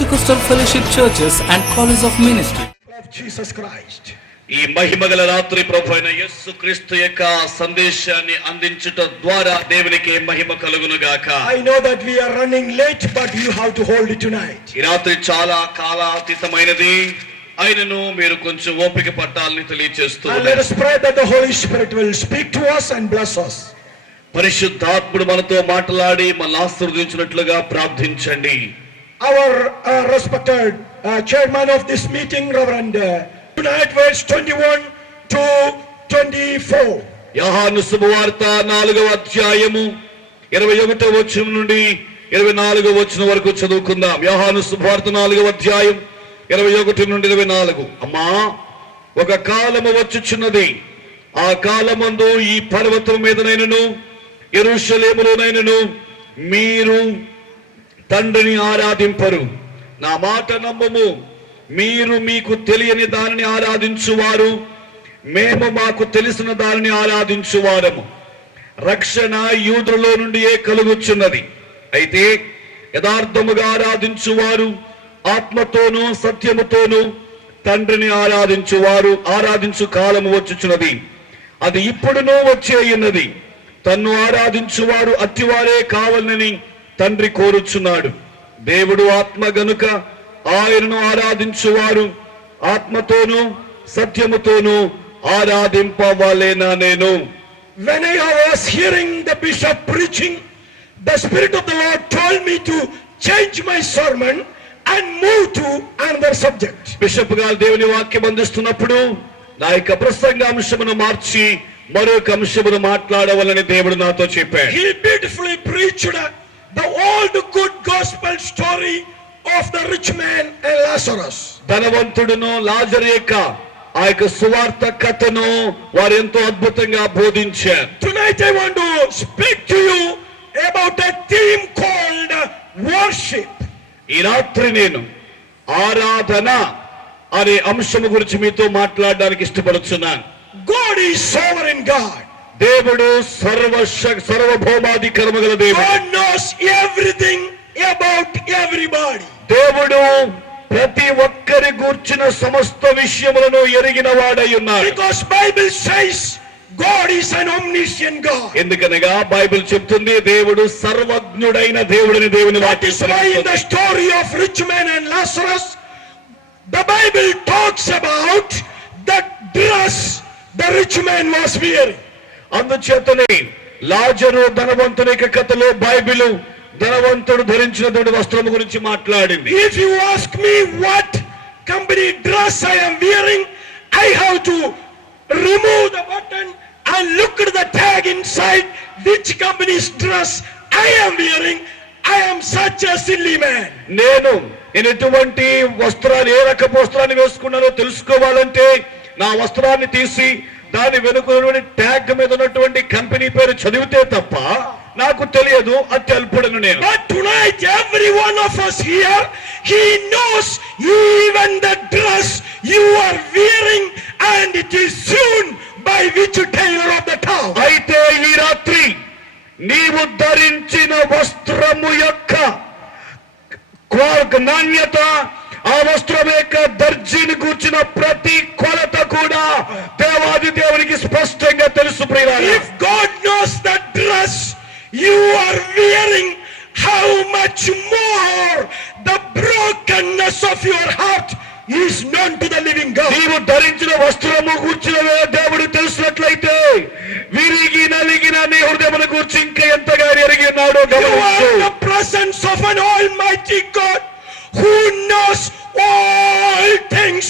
Pentecostal Fellowship Churches and College of Ministry of Jesus Christ. ఈ మహిమగల రాత్రి ప్రభు అయిన యేసు క్రీస్తు యొక్క సందేశాన్ని అందించుట ద్వారా దేవునికి మహిమ కలుగును గాక. I know that we are running late, but you have to hold it tonight. ఈ రాత్రి చాలా కాలాతీతమైనది, అయినను మీరు కొంచెం ఓపిక పట్టాలని తెలియజేస్తున్నాను. And let us pray that the Holy Spirit will speak to us and bless us. పరిశుద్ధాత్ముడు మనతో మాట్లాడి మనల్ని ఆశీర్వదించినట్లుగా ప్రార్థించండి. Our respected chairman of this meeting, Reverend, tonight verse 21 to 24. యోహాను శుభవార్త 4వ అధ్యాయము 21వ వచనం నుండి 24వ వచనం వరకు చదువుకుందాం. యోహాను శుభవార్త 4వ అధ్యాయం 21 నుండి 24. అమ్మా, ఒక కాలము వచ్చుచున్నది, ఆ కాలమందు ఈ పర్వతం మీదనైనను యెరూషలేములోనైనను మీరు తండ్రిని ఆరాధింపరు. నా మాట నమ్మము. మీరు మీకు తెలియని దానిని ఆరాధించువారు, మేము మాకు తెలిసిన దానిని ఆరాధించువారము. రక్షణ యూదులలో నుండియే కలుగుచున్నది. అయితే యథార్థముగా ఆరాధించువారు ఆత్మతోనూ సత్యముతోనూ తండ్రిని ఆరాధించు కాలము వచ్చుచున్నది, అది ఇప్పుడునూ వచ్చేయున్నది. తన్ను ఆరాధించువారు అట్టివారే కావాలని తండ్రి కోరుచున్నాడు. దేవుడు ఆత్మ గనుక ఆయనను ఆరాధించువారు ఆత్మతోనూ సత్యముతోనూ ఆరాధింపవలెనా నేను. When I was hearing the bishop preaching, the Spirit of the Lord told me to change my sermon and move to another subject. Bishop గారు దేవుని వాక్యం అందిస్తున్నప్పుడు నా యొక్క ప్రసంగాంశమును మార్చి మరొక అంశమును మాట్లాడవాలని దేవుడు నాతో చెప్పాడు. He beautifully preached the old good gospel story of the rich man and Lazarus. ధనవంతుడును లాజరు యొక్క ఆ యొక్క సువార్త కథను వారు ఎంతో అద్భుతంగా బోధించారు. Tonight I want to speak to you about a theme called worship. ఈ రాత్రి నేను ఆరాధన అనే అంశం గురించి మీతో మాట్లాడడానికి ఇష్టపడుతున్నాను. God is sovereign God. దేవుడు సర్వభౌమాధికారము గల దేవుడు. God knows everything about everybody. దేవుడు ప్రతి ఒక్కరి గూర్చిన సమస్త విషయములను ఎరిగిన వాడై ఉన్నాడు. Because Bible says God is an omniscient God. ఎందుకనగా బైబిల్ చెప్తుంది దేవుడు సర్వజ్ఞుడైన దేవుడని దేవుని వాక్యం. That is why in the story of rich man and Lazarus, the Bible talks about the dress the rich man was wearing. అందుచేతనే లాజరు ధనవంతుని యొక్క కథలో బైబిల్ ధనవంతుడు ధరించినటువంటి వస్త్రము గురించి మాట్లాడింది. If you ask me what company dress I am wearing, I have to remove the button and look at the tag inside which company's dress I am wearing. I am such a silly man. నేను ఎటువంటి వస్త్రాన్ని, ఏ రకపు వస్త్రాన్ని వేసుకున్నానో తెలుసుకోవాలంటే నా వస్త్రాన్ని తీసి దాని వెనుక ట్యాగ్ మీద ఉన్నటువంటి కంపెనీ పేరు చదివితే తప్ప నాకు తెలియదు. అతి అల్పుడను నేను. But tonight every one of us here, he knows even the dress you are wearing and it is sewn by which tailor of the town. అయితే ఈ రాత్రి నీవు ధరించిన వస్త్రము యొక్క నాణ్యత, ఆ వస్త్రం యొక్క దర్జీని కూర్చిన ప్రతి కొలత కూడా దేవాది దేవునికి స్పష్టంగా తెలుసు. ప్రియులారా, If God knows the dress you are wearing, how much more the brokenness of your heart is known to the living God. నీవు ధరించిన వస్త్రము కూర్చిన దేవుడు తెలిసినట్లయితే విరిగి నలిగిన నీ హృదయమును కూర్చి ఇంకా ఎంతగా ఎరిగి ఉన్నాడో You గమనించు. are the presence of an almighty God who knows all things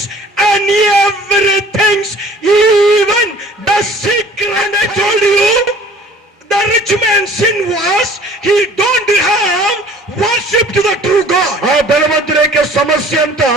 and everything, even the secret. And I told you, the rich man's sin was he don't have worship to the true God. ఆ ధనవంతుని యొక్క సమస్య అంతా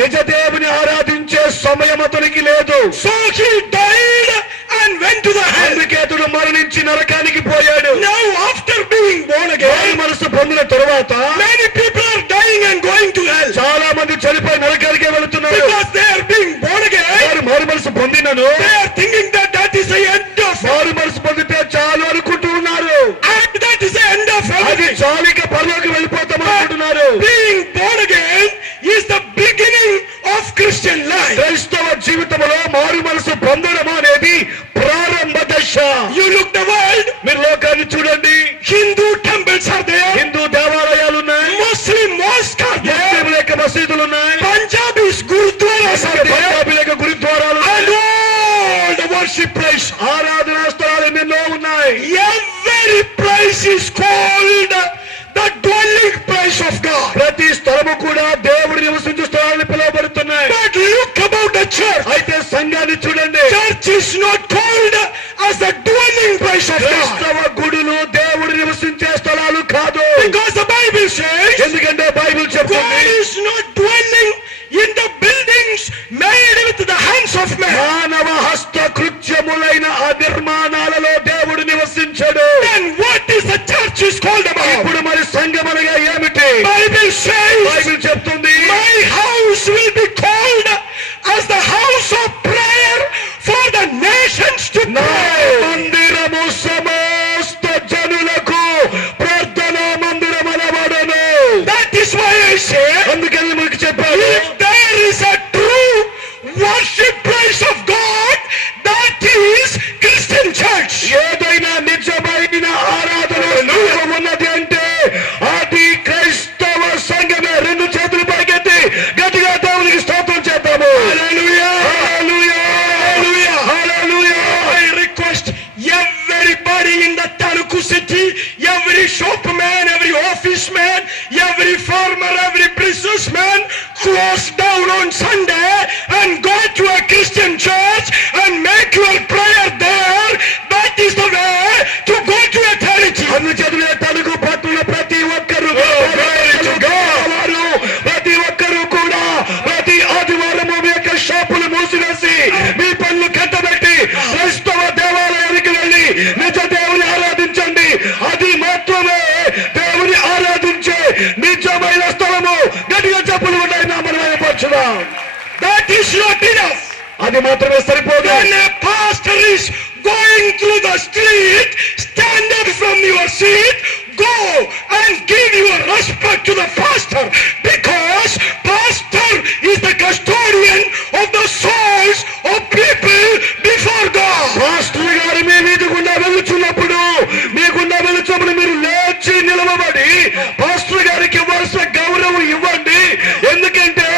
నిజ దేవుని ఆరాధించే సమయం అతనికి లేదు. So he died and went to the hell. అందుకే అతడు మరణించి నరకానికి పోయాడు. Now after being born again, మనసు పొందిన తరువాత many people are dying and going to hell. చాలా మంది చనిపోయి నరకానికే వెళుతున్నారు. Because they are being born again, వారు మారు మనసు పొందినను they are thinking that that is the end of it. మారు మనసు పొందితే చాలు అనుకుంటూ ఉన్నారు. And that is the end of అది everything. చాలిక పరలోకి వెళ్ళిపోతాం అనుకుంటున్నారు. Being born again life. క్రైస్తవ జీవితంలో మారు మనసు పొందడం అనేది ప్రారంభ దశ. You look the world, మీరు లోకాన్ని చూడండి. Hindu temples are there, Hindu దేవాలయాలు ఉన్నాయి, Muslim mosques are there, ముస్లింల యొక్క మసీదులు ఉన్నాయి, Punjabis gurudwaras are there, పంజాబీల యొక్క గురుద్వారాలు and ఉన్నాయి, all the worship place. ఆరాధనా స్థలాలు ఎన్నెన్నో ఉన్నాయి. Every place is called the dwelling place of God. ప్రతి స్థలము కూడా దేవుడు నివసించు స్థలాన్ని పిలువబడుతున్నాయి. But look about the church. అయితే సంఘాన్ని చూడండి. Church is not called as the dwelling place of God. క్రైస్తవ గుడులు దేవుడు నివసించే స్థలాలు కాదు. Because the Bible says ఎందుకంటే బైబిల్ God చెప్తుంది is not dwelling in the buildings made with the hands of man. మానవ హస్త కృత్యములైన ఆ నిర్మాణాలలో దేవుడు నివసించడు. Then what is the church is called about? ఇప్పుడు మరి సంఘం అనగా ఏమిటి? Bible says బైబిల్ చెప్తుంది my house will be called as the house of prayer for the nations to నా pray. మందిరము సమస్త జనులకు ప్రార్థనా మందిరం అనబడును. That is why I say అందుకని మీకు చెప్పాను, if there is a true worship place of God, that is Christian church. ఏదైనా నిజమైన ఆరాధన స్థలం ఉన్నది అంటే అది క్రైస్తవ సంఘమే. రెండు చేతులు పైకెత్తి గట్టిగా దేవునికి స్తోత్రం చేద్దాము. Hallelujah. Hallelujah, hallelujah, hallelujah. I request everybody in the Taluku city, every shopman, every officeman, every farmer, every businessman, close down on Sunday and go to a Christian church and make your prayer there. That is the way to go to eternity. అన్ని చదువులే తనకు పట్టున ప్రతి ఒక్కరు వారు ప్రతి ఒక్కరు కూడా ప్రతి ఆదివారము మీ యొక్క షాపులు మూసివేసి మీ పనులు కట్టబెట్టి క్రైస్తవ దేవాలయానికి వెళ్ళి నిజ దేవుని ఆరాధించండి. అది మాత్రమే దేవుని ఆరాధించే నిజమైన స్థలము. గట్టిగా చెప్పులు ఉన్నాయి నా మనం ఏర్పరచుదాం. That is not enough. అది మాత్రమే సరిపోదు. When a pastor is going through the street, stand up from your seat, go and give your respect to the pastor, because pastor is the custodian of the souls of people before God. Pastor గారు మీ వీధి గుండా వెళ్తున్నప్పుడు మీగుండా వెళ్తున్నప్పుడు మీరు లేచి నిలవబడి pastor గారికి ఇవ్వాల్సిన గౌరవం ఇవ్వండి. ఎందుకంటే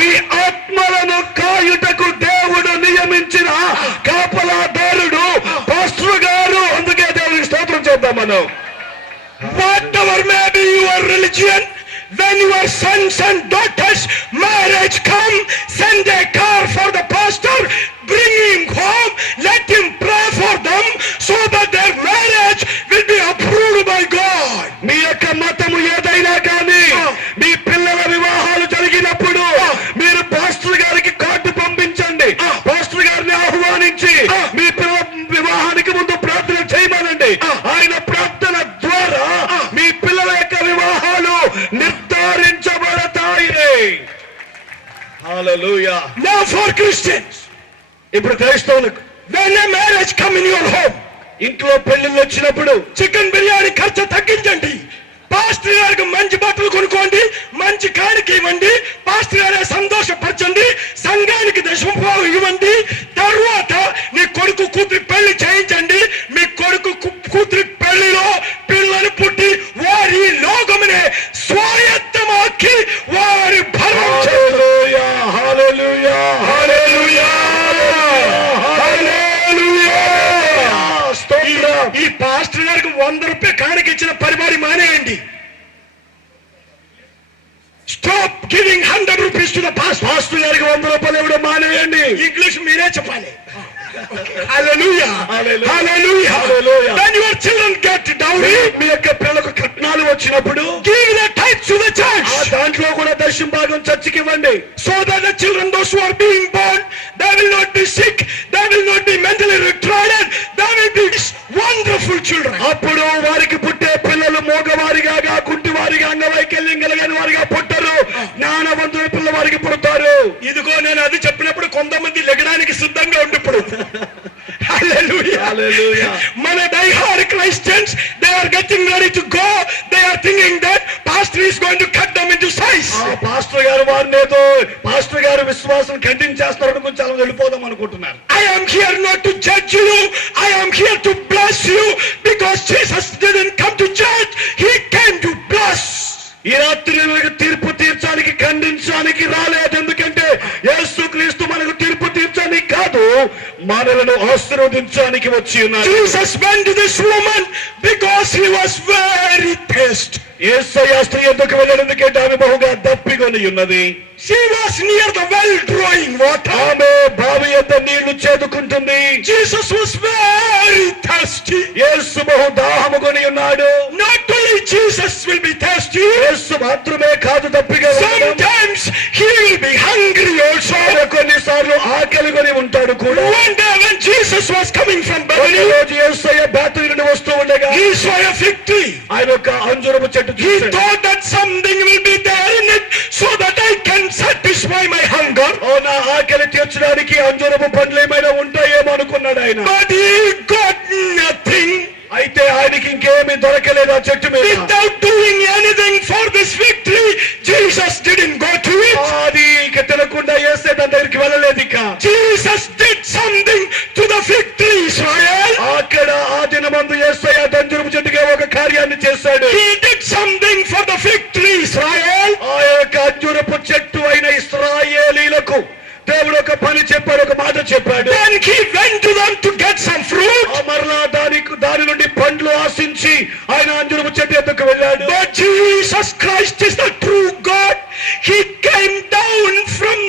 మీ ఆత్మలను కాయుటకు దేవుడు నియమించిన కాపలాదారుడు పాస్టర్ గారు. అందుకే దేవునికి స్తోత్రం చేద్దాం మనం. Whatever may be your religion, when your sons and daughters marriage come, send a car for the pastor, bring him home, let him pray for them so that their marriage will be approved by God. మీ యొక్క మతము ఏదైనా కానీ మీ పిల్లల వివాహాలు జరిగినప్పుడు మీరు pastor గారికి card పంపించండి. పాస్టర్ గారిని ఆహ్వానించి మీ పిల్లల వివాహానికి ముందు ప్రార్థన చేయమనండి. ఆయన ప్రార్థన ద్వారా మీ పిల్లల యొక్క వివాహాలు నిర్ధారించబడతాయి. హల్లెలూయా. Now for Christians, ఇప్పుడు క్రైస్తవులకు when a marriage come in your home, ఇంట్లో పెళ్లిళ్ళు వచ్చినప్పుడు చికెన్ బిర్యానీ ఖర్చు తగ్గించండి. పాస్టర్ గారికి మంచి బట్టలు కొనుక్కోండి, మంచి కానుక ఇవ్వండి, పాస్టర్ గారి సంతోషపరచండి, సంఘానికి దశమభాగం ఇవ్వండి. తరువాత నీ కొడుకు కూతురి పెళ్లి చేయించండి. మీ కొడుకు కూతురి పెళ్లిలో పిల్లలు పుట్టి వారి లోకమునే స్వాయత్తమాకి వారి భరణం చేస్తారు. హల్లెలూయా, హల్లెలూయా, హల్లెలూయా. స్తోత్రం. ఈ పాస్టర్ గారికి 100 రూపాయలు కానుక ఇచ్చిన పరిమాణి మానేయండి. Stop giving 100 rupees to the pastor. Pastor గారికి 100 రూపాయలు ఇవ్వడం మానేయండి. ఇంగ్లీష్ మీరే చెప్పాలి. Hallelujah. Hallelujah. Hallelujah. Hallelujah. When your children get dowry, మీ యొక్క పిల్లలకు కట్నాలు వచ్చినప్పుడు give the tithes to the church. ఆ దాంట్లో కూడా దశమ భాగం చర్చికి ఇవ్వండి. So that the children, those who are being born, they will not be sick, they will not be mentally retarded, they will be wonderful children. అప్పుడు వారికి పుట్టే పిల్లలు మోగవారిగా కుంటివారిగా అంగవైకల్యం కలిగిన వారిగా పుట్టరు. జ్ఞానవంతుల పిల్లవారికి పుడతారు. ఇదిగో నేను అది చెప్పినప్పుడు కొంతమంది లెగడానికి సిద్ధంగా ఉండిప్పుడు. Hallelujah. Hallelujah. మన diehard Christians, they are getting ready to go. They are thinking that pastor is going to cut them into size. Pastor గారు వారిని ఏదో పాస్టర్ గారు విశ్వాసం ఖండించారు చేస్తారు అనుకుని చాలా మంది వెళ్ళిపోదాం అనుకుంటున్నారు. I am here not to judge you. I am here to bless you because Jesus didn't come to judge. He came to bless. ఈ రాత్రి మనకు తీర్పు తీర్చడానికి ఖండించడానికి రాలేదు. ఎందుకంటే యేసుక్రీస్తు మనకు తీర్పు తీర్చడానికి కాదు, మనలను ఆశీర్వదించడానికి వచ్చి ఉన్నాడు. Jesus went to this woman because he was very thirsty. యేసయ్య స్త్రీ ఎందుకు వెళ్ళాడు? ఎందుకంటే ఆమె బహుగా దప్పికొని ఉన్నది. She was near the well drawing water. ఆమె బావి యొద్ద నీళ్లు చేదుకుంటుంది. Jesus was very thirsty. యేసు బహు దాహముకొని ఉన్నాడు. Not only Jesus will be thirsty. యేసు మాత్రమే కాదు దప్పిగా ఉన్నాడు. Sometimes he will be hungry also. కొన్నిసార్లు ఆకలి కొని ఉంటాడు కూడా. One day when Jesus was coming from Bethany, రోజు యేసయ్య బేతనీ నుండి వస్తూ ఉండగా he saw a fig tree. ఆయన ఒక అంజూరపు చెట్టు He చూశాడు. thought that something will be there in it so that I can satisfy my hunger. నా ఆకలి తీర్చడానికి అంజూరపు పండ్లు ఏమైనా ఉంటాయేమో అనుకున్నాడు ఆయన. But he got nothing. అయితే ఆయనకి ఇంకేమీ దొరకలేదు ఆ చెట్టు మీద. Without doing anything for this fig tree, Jesus didn't go to it. అది ఇక తినకుండా యేసయ్య దాని దగ్గరికి వెళ్ళలేదు. ఇక Jesus did something to the fig tree, Israel. అక్కడ ఆ దినమందు యేసయ్య అంజూరపు చెట్టుకి ఒక కార్యాన్ని చేశాడు. He did something for the fig tree, Israel. ఆ యొక్క అంజూరపు చెట్టు అయిన ఇశ్రాయేలీయులకు దేవుడు ఒక పని చెప్పాడు, ఒక మాట చెప్పాడు. Then he went to them to get some fruit. మరలా దాని నుండి పండ్లు ఆశించి ఆయన అంజూరపు చెట్టు ఎద్దుకు వెళ్ళాడు. But Jesus Christ is the true God. He came down from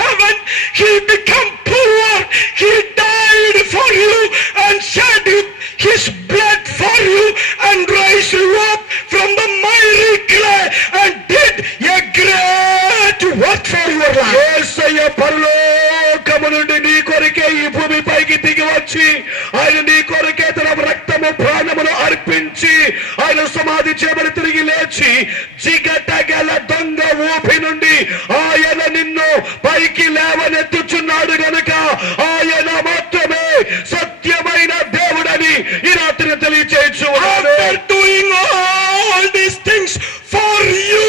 heaven. He became poor. He died for you and shed his blood for you and raised you up from the miry clay and did a great work for your life. యేసయ్య పరలోకము నుండి నీ కొరకే ఈ భూమిపైకి దిగి వచ్చి ఆయన నీ కొరకే తన రక్తము ప్రాణమును అర్పించి ఆయన సమాధి చేయబడి తిరిగి లేచి జిగటగల దొంగ ఊపి నుండి ఆయన నిన్ను పైకి లేవనెత్తుచున్నాడు గనుక ఆయన మాత్రమే సత్యమైన దేవుడని ఈ రాత్రి తెలియచేయచ్చు. After doing all these things for you,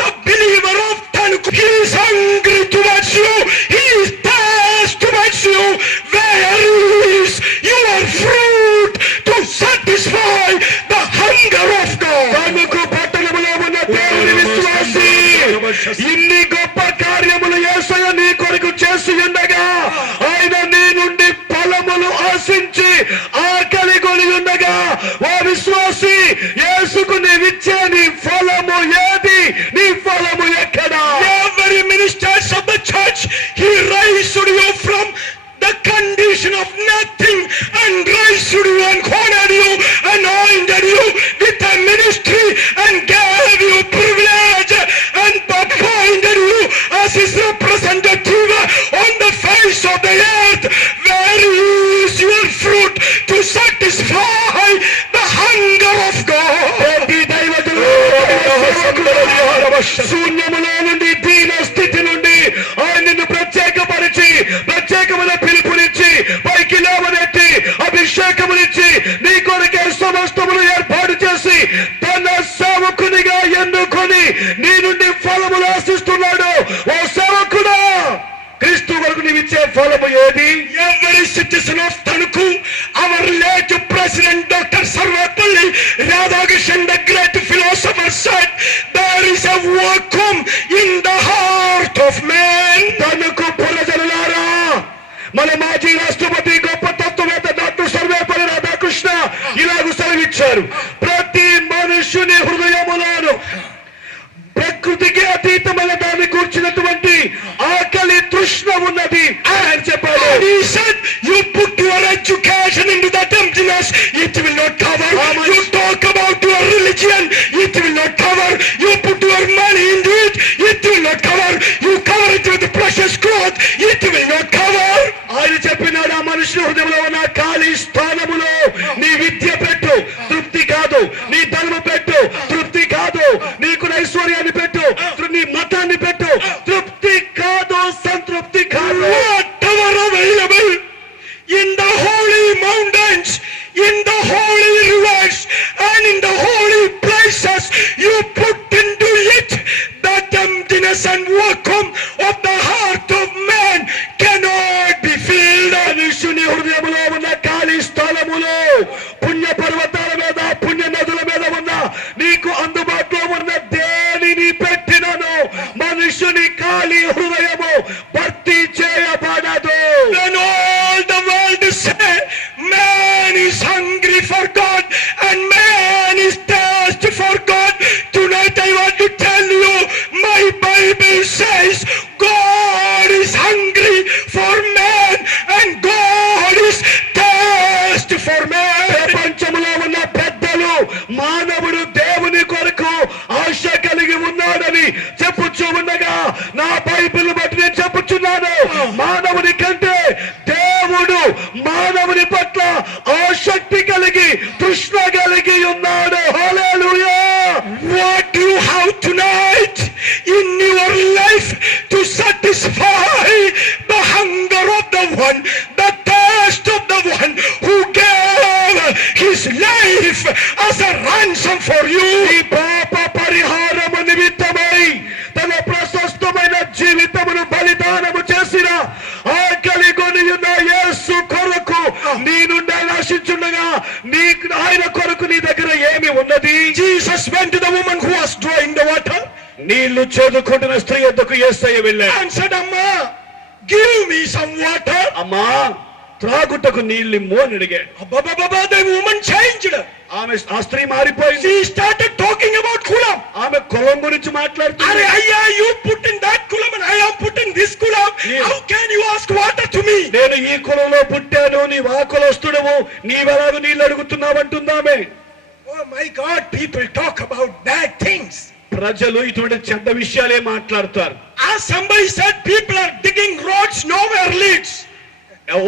the believer of Tanuku, he is hungry towards you. He is thirsty towards you. Where is your fruit to satisfy the hunger of God? తనకు పట్టణములో ఉన్న దేవుని విశ్వాసి ఇన్ని గొప్ప కార్యములు యేసయ్య నీ కొరకు చేసి ఉండగా ఆయన నీ నుండి ఫలములు ఆశించి ఆకలి కొని ఉండగా ఓ విశ్వాసి యేసుకు నీవిచ్చే నీ ఫలము ఏది? నీ ఫలము ఎక్కడా? Every ministers of the church, he raised you from the condition of nothing and raised you and honored you, anointed you with a ministry and gave you privilege and appointed you as his representative on the face of the earth. Where is your fruit to satisfy the hunger of God? శూన్యములో నుండి దీన స్థితి నుండి ఆయన నిన్ను ప్రత్యేకమైన పిలుపునిచ్చి పైకి లేవనెత్తి అభిషేకమునిచ్చి నీ కొరకే సమస్తములు ఏర్పాటు చేసి తన సేవకునిగా ఎన్నుకొని నీ నుండి ఫలములు ఆశిస్తున్నాడు. ఓ సేవకుడా, క్రీస్తు వరకు నీవిచ్చే ఫలము ఏది? Every citizen of Tanuku, our late President Dr. Sarvepalli Radhakrishnan, the great philosopher, said, there is a vacuum in the heart of man. తనకు ప్రజలారా, మన మాజీ రాష్ట్రపతి గొప్ప తత్వవేత్త డాక్టర్ సర్వేపల్లి రాధాకృష్ణ ఇలాగ సెలవిచ్చారు. ప్రతి మనుషుని హృదయములోను ప్రకృతికి అతీతమైన దాన్ని కూర్చున్నటువంటి ఆకలి తృష్ణ ఉన్నది అని చెప్పాడు. He said, you put your education into that emptiness, it will not cover. You talk about your religion, it will not cover. You put your money into it, it will not cover. You cover it with precious cloth, it will not cover. ఆయన చెప్పినాడు, ఆ మనుషుల హృదయంలో ఉన్న ఖాళీ స్థానములో నీ విద్య పెట్టు, తృప్తి కాదు. నీ ధనము పెట్టు, తృప్తి కాదు. నీకు ఐశ్వర్యాన్ని పెట్టు, నీ మతాన్ని పెట్టు, తృప్తి కాదు, సంతృప్తి కాదు. Whatever available in the holy mountains, in the holy rivers, and in the holy places, you put into it that emptiness and vacuum of the heart of man. మానవుని పట్ల ఆసక్తి కలిగి తృష్ణ కలిగి ఉన్నాడు. హల్లెలూయా. What do you have tonight in your life to satisfy the hunger of the one, the thirst of the one who gave his life as a ransom for you? ఈ పాప పరిహారము నిమిత్తమై తన ప్రశస్తమైన జీవితమును బలిదానము చేసిన ఆకలి కొని ఉన్న యేసు కొరకు నీ నుండి ఆశించుండగా ఆయన కొరకు నీ దగ్గర ఏమి ఉన్నది? Jesus went to the woman who was drawing the water నీళ్లు చేదుకుంటున్న స్త్రీ వద్దకు యేసయ్య వెళ్ళాడు. and said, Amma, give me some water. అమ్మా త్రాగుటకు నీళ్ళిమ్ము అని అడిగాడు. Abba, the woman changed. ఆ స్త్రీ మారిపోయింది. She started talking about kulam. ఆమె కులం గురించి మాట్లాడుతుంది. Arey, you put in that kulam and I am putting this kulam. How can you ask water to me? నేను ఈ కులంలో పుట్టాను, నీ ఆ కులస్తుడవు, నీవెలాగూ నీళ్ళు అడుగుతున్నావు అంటుందామె. Oh my God, people talk about bad things. ప్రజలు ఇటువంటి చెడ్డ విషయాలే మాట్లాడతారు. As somebody said, people are digging roads nowhere leads.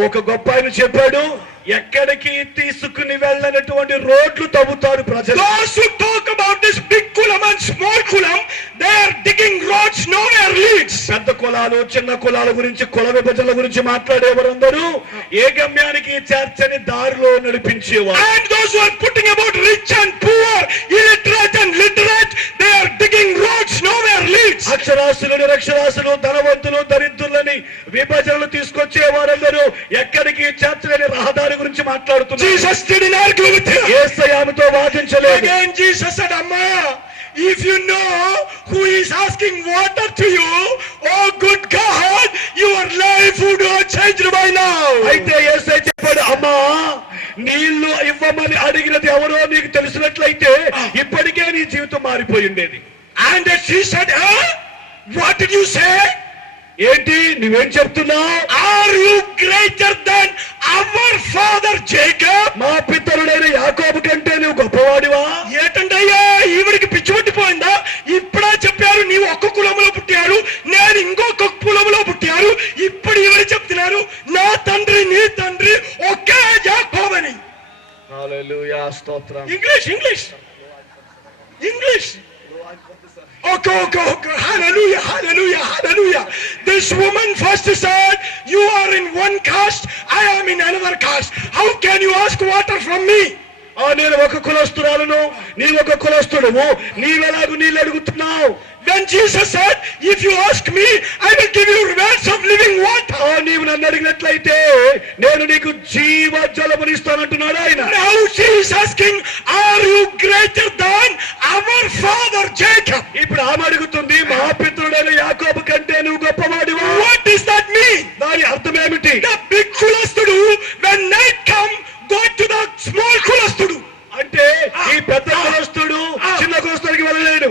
ఒక గొప్ప ఆయన చెప్పాడు, ఎక్కడికి తీసుకుని వెళ్ళనటువంటి రోడ్లు తవ్వుతారు ప్రజలు. Those who talk about this big kulam and small kulam, they are digging roads nowhere leads. పెద్ద కులాలు చిన్న కులాల గురించి కుల విభజనల గురించి మాట్లాడేవారందరూ ఏ గమ్యానికి చేర్చని దారిలో నడిపించేవారు. And those who are putting about rich and poor, illiterate and literate, they are digging roads nowhere leads. అక్షరాస్యులు నిరక్షరాస్యులు ధనవంతులు దరిద్రులని విభజనలు తీసుకొచ్చే వారందరూ ఎక్కడికి చేర్చలేని రహదారి గురించి మాట్లాడుతున్నారు. Jesus didn't argue with him. యేసయ్య ఆమెతో వాదించలేదు. Again Jesus said, Amma, if you know who is asking water to you, oh good God, your life would have changed by now. అయితే యేసయ్య చెప్పాడు, అమ్మా నీళ్లు ఇవ్వమని అడిగినది ఎవరో నీకు తెలిసినట్లయితే ఇప్పటికే నీ జీవితం మారిపోయి ఉండేది. And she said, what did you say? ఏంటి నువ్వేం చెప్తున్నావు? Are you greater than our father Jacob? మా పితరుడైన యాకోబు కంటే నువ్వు గొప్పవాడివా? ఏటంటయ్యా ఈవిడికి పిచ్చి పట్టిపోయిందా? ఇప్పుడే చెప్పారు నీవు ఒక్క కులంలో పుట్టారు, నేను ఇంకొక కులంలో పుట్టారు, ఇప్పుడు ఈవిడ చెప్తున్నారు నా తండ్రి నీ తండ్రి ఒకే యాకోబు అని. హల్లెలూయా, స్తోత్రం. English. Okay. Hallelujah. This woman first said, you are in one caste, I am in another caste. How can you ask water from me? నేను ఒక కులస్తురాలను, నీ ఒక కులస్తుడువు, నీవెలాగు నీళ్ళు అడుగుతున్నావు? When Jesus said, if you ask me, I will give you rivers of living water. నీవు నన్ను అడిగినట్లయితే నేను నీకు జీవ జలమును ఇస్తానంటున్నాడు ఆయన. Now she is asking, are you greater than our father Jacob? ఇప్పుడు ఆమె అడుగుతుంది, మా పితరుడైన యాకోబు కంటే నువ్వు గొప్పవాడివా? What does that mean? దాని అర్థం ఏమిటి? The big kulastudu, when night come, go to the small kulastudu. అంటే ఈ పెద్ద కులస్తుడు చిన్న కులస్తుడికి వెళ్ళలేడు.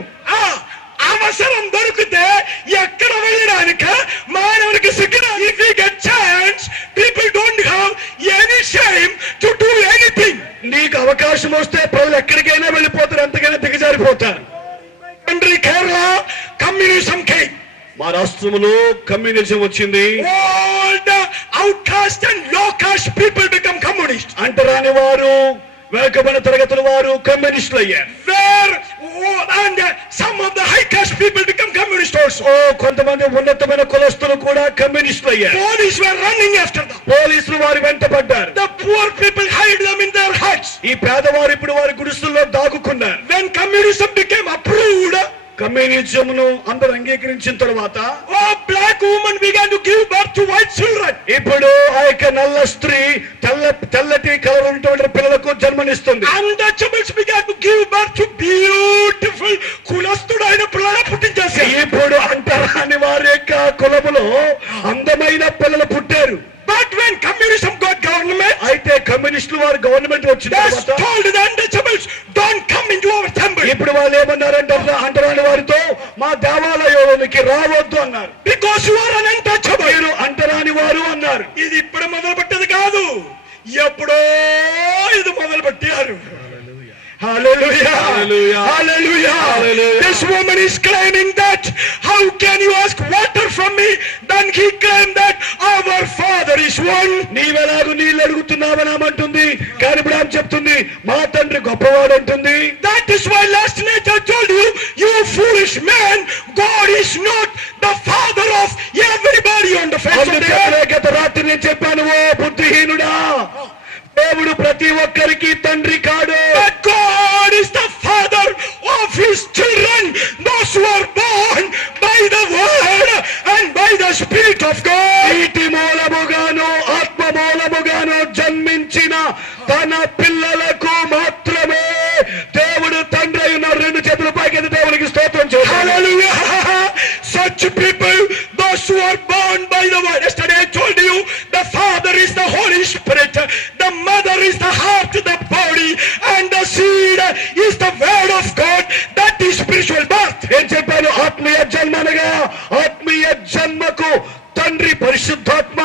అవసరం దొరికితే ఎక్కడ వెళ్ళడానిక మానవునికి సిగ్గురా. If we get chance, people don't have any shame to do anything. నీకు అవకాశం వస్తే ప్రజలు ఎక్కడికైనా వెళ్ళిపోతారు, ఎంతకైనా దిగజారిపోతారు. Country Kerala, communism came. మా రాష్ట్రంలో కమ్యూనిజం వచ్చింది. All the outcast and low caste people become communist. అంటరాని వారు, వెనుకబడిన తరగతుల వారు కమ్యూనిస్టులు అయ్యారు. And some of the high caste people become communist also. కొంతమంది ఉన్నతమైన కులస్తులు కూడా కమ్యూనిస్టులు అయ్యారు. Police were running after them. పోలీసులు వారి వెంట పడ్డారు. The poor people hide them in their huts. ఈ పేదవారు ఇప్పుడు వారి గుడిసెల్లో దాక్కున్నారు. When communism became approved, కమ్యూనిజంను అందరూ అంగీకరించిన తర్వాత black woman began to give birth to white children. ఇప్పుడు ఆ యొక్క నల్ల స్త్రీ తెల్లటి కలర్ ఉన్నటువంటి పిల్లలకు జన్మనిస్తుంది. Untouchables began to give birth to beautiful కులస్తుడైన పిల్లలను పుట్టించేశారు. ఇప్పుడు అంటరాని వారి యొక్క కులములో అందమైన పిల్లలు పుట్టారు. But when communism got government, అయితే కమ్యూనిస్టులు వారు గవర్నమెంట్ వచ్చిన తర్వాత told the untouchables, don't come into our temple. ఇప్పుడు వాళ్ళు ఏమన్నారంటే అంటరాని వారితో మా దేవాలయంలోకి రావద్దు అన్నారు. Because you are an untouchable. మీరు అంటరాని వారు అన్నారు. ఇది ఇప్పుడు మొదలు పెట్టేది కాదు, ఎప్పుడో ఇది మొదలు పెట్టారు. Hallelujah. Hallelujah. Hallelujah. Hallelujah. This woman is claiming that, how can you ask water from me? Then he claimed that our Father is one. నీవెలాగు నీళ్ళు అడుగుతున్నావని ఆమంటుంది, కానీ ఇప్పుడు ఆమె చెప్తుంది మా తండ్రి గొప్పవాడు అంటుంది. That is why last night I told you, you foolish man, God is not the father of everybody on the face of the earth. గత రాత్రి నేను చెప్పాను, ఓ బుద్ధిహీనుడా, దేవుడు ప్రతి ఒక్కరికి తండ్రి కాడు. But God is the father of his children, those who are born by the word and by the spirit of God. నీటి మూలముగాను ఆత్మ మూలముగాను జన్మించిన తన పిల్లలకు మాత్రమే దేవుడు తండ్రి అయిన. రెండు చేతుల పైకి దేవునికి స్తోత్రం చేయాలి. Hallelujah. Such people, those who are born by the word. Yesterday I told you, the father is the Holy Spirit, the mother is the heart, the body, and the seed is the word of God. That is spiritual birth. ఏం చెప్పాను? ఆత్మీయ జన్మ అనగా ఆత్మీయ జన్మకు తండ్రి పరిశుద్ధాత్మ,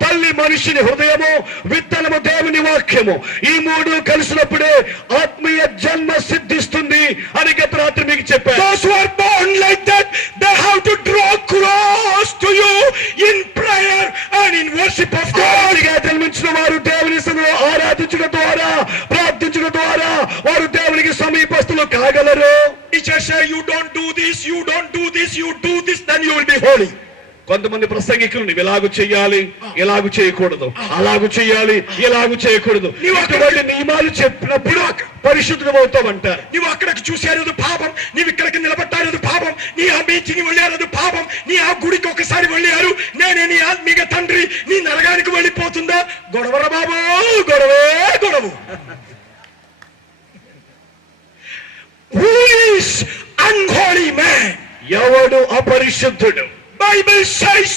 తల్లి మనిషిని హృదయము, విత్తనము దేవుని వాక్యము, ఈ మూడు కలిసినప్పుడే ఆత్మీయ జన్మ సిద్ధిస్తుంది అని గత రాత్రి మీకు చెప్పాను. Those who are born like that, they have to draw close to you in prayer and in worship of God. ఆదిగా జన్మించిన వారు దేవుని సన్నిధిలో ఆరాధించడం ద్వారా, ప్రార్థించడం ద్వారా వారు దేవునికి సమీపస్తులు కాగలరు. Teacher say, you don't do this, you don't do this, you do this, then you will be holy. కొంతమంది ప్రసంగికులు నువ్వు ఎలాగు చేయాలి, ఎలాగు చేయకూడదు, అలాగు చేయాలి, ఎలాగు చేయకూడదు, ఇటువంటి నియమాలు చెప్పినప్పుడు పరిశుద్ధుడు అవుతామంటారు. నువ్వు అక్కడికి చూసేది పాపం, నీవు ఇక్కడికి నిలబట్టారు పాపం, నీ ఆ మీటింగ్ వెళ్ళారు పాపం, నీ ఆ గుడికి ఒకసారి వెళ్ళారు, నేనే నీ ఆత్మీయ తండ్రి, నీ నరగానికి వెళ్ళిపోతుందా? గొడవర బాబు, గొడవే గొడవ. Who is unholy man? ఎవడు అపరిశుద్ధుడు? Bible says,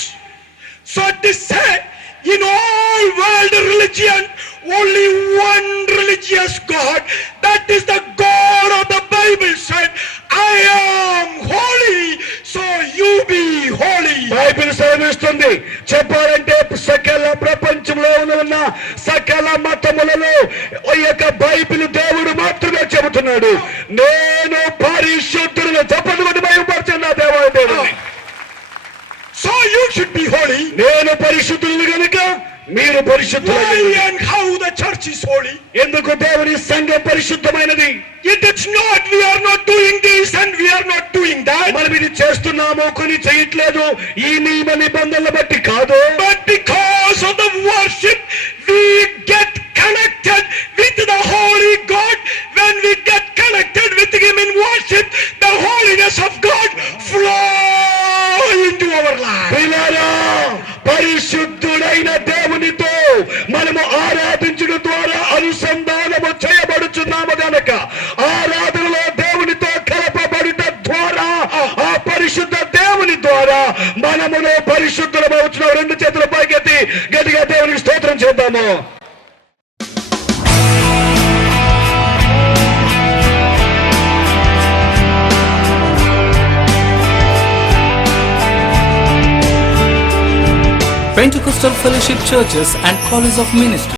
so to say, in all world religion, only one religious God, that is the God of the Bible said, I am holy, so you be holy. Bible సెలవిస్తుంది, చెప్పాలంటే సకల ప్రపంచంలో ఉన్న సకల మతములలో ఈ యొక్క Bible దేవుడు మాత్రమే చెబుతున్నాడు, నేను పరిశుద్ధులను. తప్పకుండా భయపడుతున్నా దేవుడిని. So you should be holy. నేను పరిశుద్ధులు కనుక మీరు పరిశుద్ధులు. Why and how the church is holy? ఎందుకు దేవుని సంఘం పరిశుద్ధమైనది? It is not, we are not doing this and we are not doing that. మనం ఇది చేస్తున్నాము, కొన్ని చేయట్లేదు, ఈ నియమ నిబంధనలు బట్టి కాదు. But because of the worship, we get connected with the holy God. When we get connected with him in worship, the holiness of God flow into our life. పిల్లరా, పరిశుద్ధుడైన దేవునితో మనము ఆరాధించడం ద్వారా అనుసంధానము చేయబడుచున్నాము గనక, ఆరాధనలో దేవునితో కలపబడుట ద్వారా, ఆ పరిశుద్ధ దేవుని ద్వారా మనమును పరిశుద్ధులమవుతున్నాం. రెండు చేతుల పైకెత్తి గట్టిగా దేవునికి స్తోత్రం చేద్దాము. Pentecostal Fellowship Churches and College of Ministry.